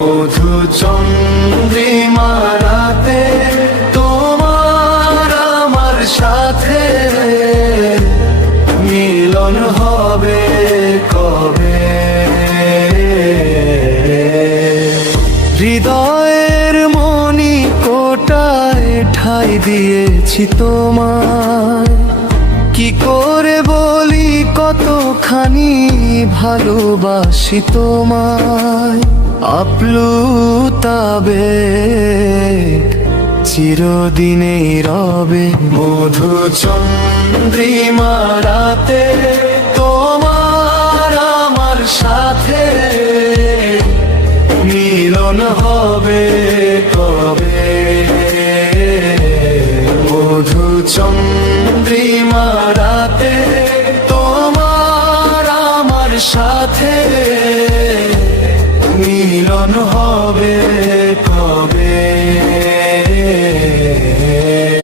মধু চন্দ্রিমা রাতে তোমার আমার সাথে মিলন হবে কবে? হৃদয়ের মনি কোটায় ঠাঁই দিয়েছি তোমায়, কি করে বলি কতখানি ভালোবাসি তোমায়। আপ্লুতাবে চিরদিনেই রবে মধু চন্দ্রিমা রাতে তোমার আমার সাথে মিলন হবে কবে? মধু চন্দ্রিমা রাতে তোমার আমার সাথে মিলন হবে।